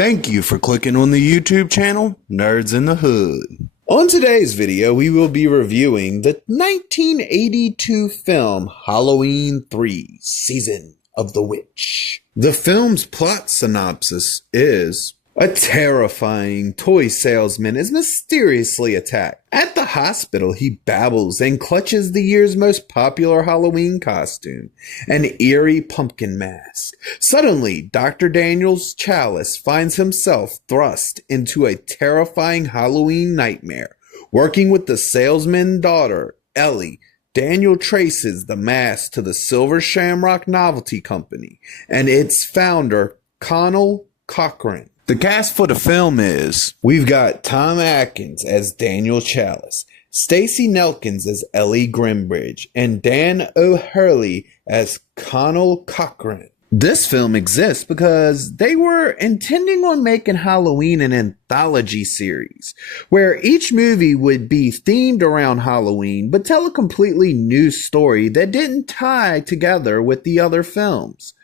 Thank you for clicking on the YouTube channel, Nerds in the Hood. On today's video, we will be reviewing the 1982 film Halloween 3: Season of the Witch. The film's plot synopsis is: a terrifying toy salesman is mysteriously attacked. At the hospital, he babbles and clutches the year's most popular Halloween costume, an eerie pumpkin mask. Suddenly, Dr. Daniel's Chalice finds himself thrust into a terrifying Halloween nightmare. Working with the salesman's daughter, Ellie, Daniel traces the mask to the Silver Shamrock Novelty Company and its founder, Conal Cochran. The cast for the film is: we've got Tom Atkins as Daniel Chalice, Stacey Nelkins as Ellie Grimbridge, and Dan O'Hurley as Conal Cochran. This film exists because they were intending on making Halloween an anthology series, where each movie would be themed around Halloween, but tell a completely new story that didn't tie together with the other films.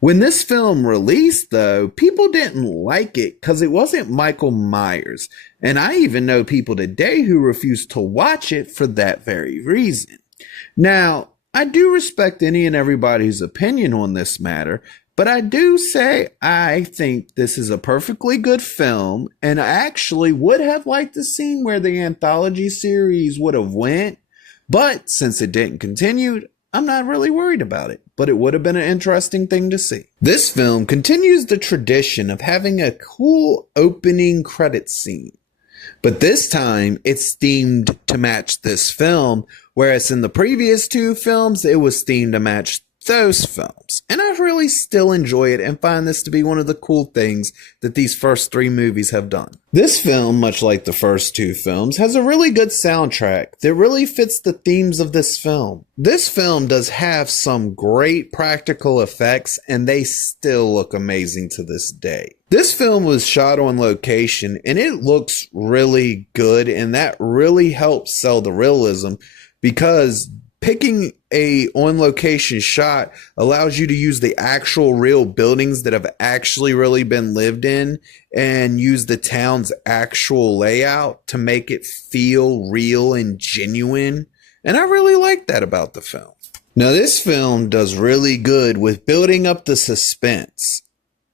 When this film released, though, people didn't like it because it wasn't Michael Myers, and I even know people today who refuse to watch it for that very reason. Now, I do respect any and everybody's opinion on this matter, but I do say I think this is a perfectly good film, and I actually would have liked to see where the anthology series would have went, but since it didn't continue, I'm not really worried about it, but it would have been an interesting thing to see. This film continues the tradition of having a cool opening credits scene, but this time it's themed to match this film, whereas in the previous two films it was themed to match those films. And I really still enjoy it and find this to be one of the cool things that these first three movies have done. This film, much like the first two films, has a really good soundtrack that really fits the themes of this film. This film does have some great practical effects, and they still look amazing to this day. This film was shot on location and it looks really good, and that really helps sell the realism, because picking a on-location shot allows you to use the actual real buildings that have actually really been lived in and use the town's actual layout to make it feel real and genuine. And I really like that about the film. Now, this film does really good with building up the suspense,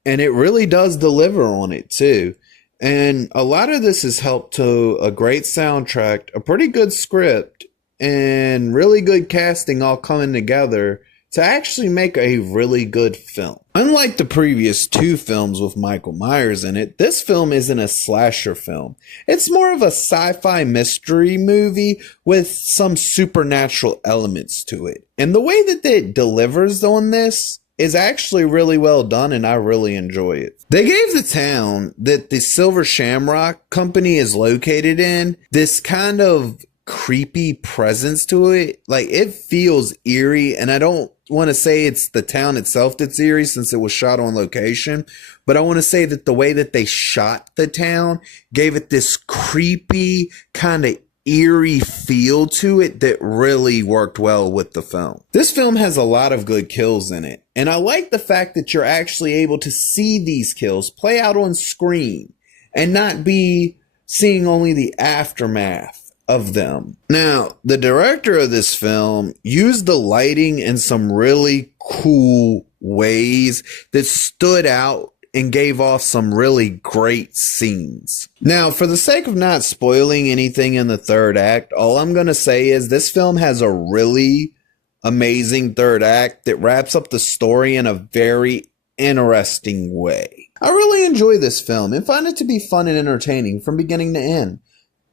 and it really does deliver on it too. And a lot of this is helped to a great soundtrack, a pretty good script, and really good casting all coming together to actually make a really good film. Unlike the previous two films with Michael Myers in it, this film isn't a slasher film. It's more of a sci-fi mystery movie with some supernatural elements to it. And the way that it delivers on this is actually really well done, and I really enjoy it. They gave the town that the Silver Shamrock Company is located in this kind of creepy presence to it. Like, it feels eerie, and I don't want to say it's the town itself that's eerie since it was shot on location, but I want to say that the way that they shot the town gave it this creepy kind of eerie feel to it that really worked well with the film. This film has a lot of good kills in it, and I like the fact that you're actually able to see these kills play out on screen and not be seeing only the aftermath of them. Now, the director of this film used the lighting in some really cool ways that stood out and gave off some really great scenes. Now, for the sake of not spoiling anything in the third act, all I'm going to say is this film has a really amazing third act that wraps up the story in a very interesting way. I really enjoy this film and find it to be fun and entertaining from beginning to end.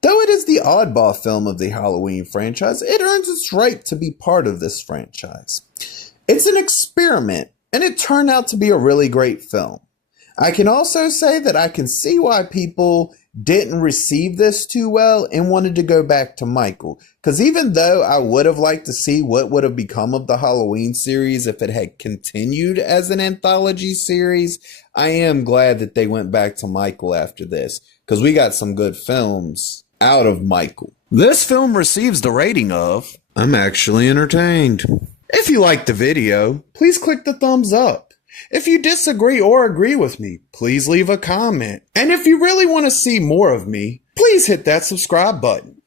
Though it is the oddball film of the Halloween franchise, it earns its right to be part of this franchise. It's an experiment, and it turned out to be a really great film. I can also say that I can see why people didn't receive this too well and wanted to go back to Michael. Because even though I would have liked to see what would have become of the Halloween series if it had continued as an anthology series, I am glad that they went back to Michael after this, because we got some good films out of Michael. This film receives the rating of, I'm actually entertained. If you liked the video, please click the thumbs up. If you disagree or agree with me, please leave a comment. And if you really want to see more of me, please hit that subscribe button.